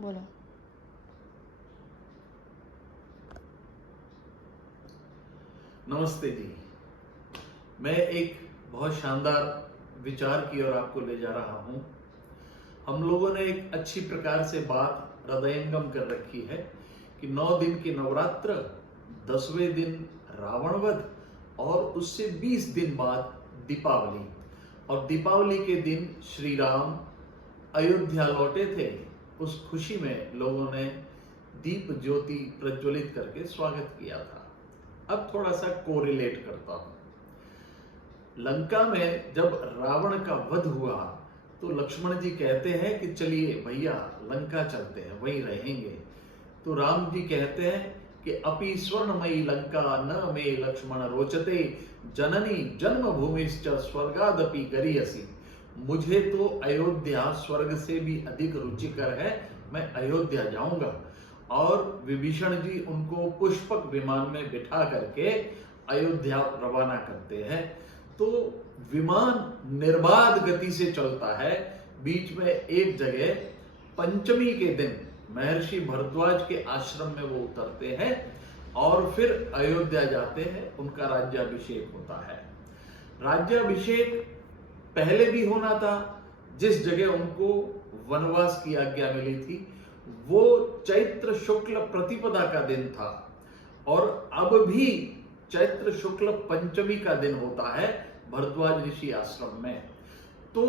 बोलो। नमस्ते जी। मैं एक बहुत शानदार विचार की ओर आपको ले जा रहा हूं। हम लोगों ने एक अच्छी प्रकार से बात हृदयंगम कर रखी है कि 9 दिन के नवरात्र, 10वें दिन रावण वध और उससे 20 दिन बाद दीपावली। और दीपावली के दिन श्री राम अयोध्या लौटे थे। उस खुशी में लोगों ने दीप ज्योति प्रज्वलित करके स्वागत किया था। अब थोड़ा सा कोरिलेट करता हूं। लंका में जब रावण का वध हुआ तो लक्ष्मण जी कहते हैं कि चलिए भैया लंका चलते हैं, वहीं रहेंगे। तो राम जी कहते हैं कि अपि स्वर्णमयी लंका न मे लक्ष्मण रोचते, जननी जन्मभूमिश्च स्वर्गादपि गरीयसी। मुझे तो अयोध्या स्वर्ग से भी अधिक रुचिकर है, मैं अयोध्या जाऊंगा। और विभीषण जी उनको पुष्पक विमान में बिठा करके अयोध्या रवाना करते हैं। तो विमान निर्बाध गति से चलता है। बीच में एक जगह पंचमी के दिन महर्षि भरद्वाज के आश्रम में वो उतरते हैं और फिर अयोध्या जाते हैं। उनका राज्याभिषेक होता है। राज्याभिषेक पहले भी होना था। जिस जगह उनको वनवास की आज्ञा मिली थी वो चैत्र शुक्ल प्रतिपदा का दिन था और अब भी चैत्र शुक्ल पंचमी का दिन होता है भरद्वाज ऋषि आश्रम में। तो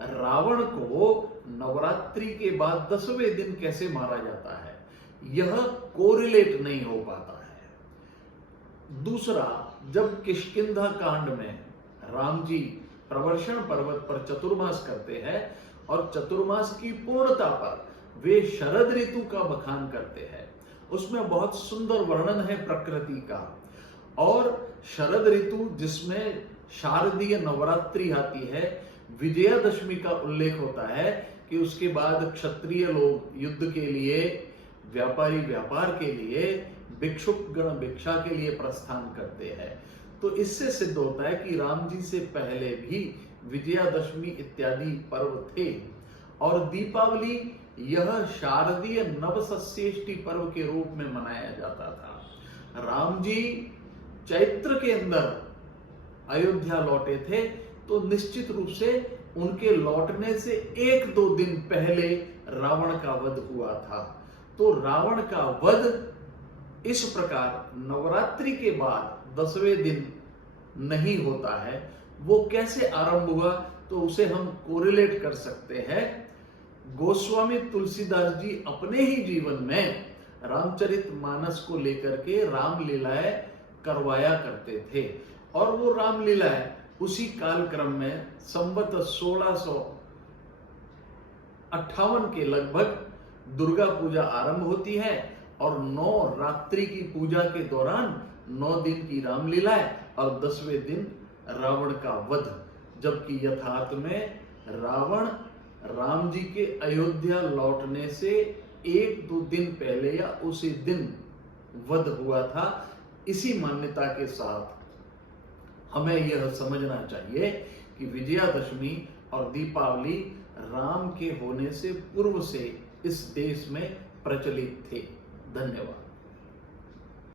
रावण को नवरात्रि के बाद 10वें दिन कैसे मारा जाता है, यह कोरिलेट नहीं हो पाता है। दूसरा, जब किष्किंधा कांड में राम जी प्रवर्षण पर्वत पर चतुर्मास करते हैं और चतुर्मास की पूर्णता पर वे शरद ऋतु का बखान करते हैं, उसमें बहुत सुंदर वर्णन है प्रकृति का। और शरद ऋतु जिसमें शारदीय नवरात्रि आती है, विजयादशमी का उल्लेख होता है कि उसके बाद क्षत्रिय लोग युद्ध के लिए, व्यापारी व्यापार के लिए, भिक्षुक गण भिक्षा के लिए प्रस्थान करते हैं। तो इससे सिद्ध होता है कि राम जी से पहले भी विजयादशमी इत्यादि पर्व थे। और दीपावली यह शारदीय नवसस्येष्टि पर्व के रूप में मनाया जाता था। राम जी चैत्र के अंदर अयोध्या लौटे थे तो निश्चित रूप से उनके लौटने से 1-2 दिन पहले रावण का वध हुआ था। तो रावण का वध इस प्रकार नवरात्रि के बाद 10वें दिन नहीं होता है। वो कैसे आरंभ हुआ तो उसे हम कोरिलेट कर सकते हैं। गोस्वामी तुलसीदास जी अपने ही जीवन में रामचरितमानस को लेकर के रामलीलाएं करवाया करते थे। और वो रामलीलाएं उसी कालक्रम में संवत 1658 के लगभग दुर्गा पूजा आरंभ होती है और 9 रात्रि की पूजा के दौरान 9 दिन की रामलीलाएं और 10वें दिन रावण का वध। जबकि यथार्थ में रावण राम जी के अयोध्या लौटने से 1-2 दिन पहले या उसी दिन वध हुआ था। इसी मान्यता के साथ हमें यह समझना चाहिए कि विजयादशमी और दीपावली राम के होने से पूर्व से इस देश में प्रचलित थे। धन्यवाद।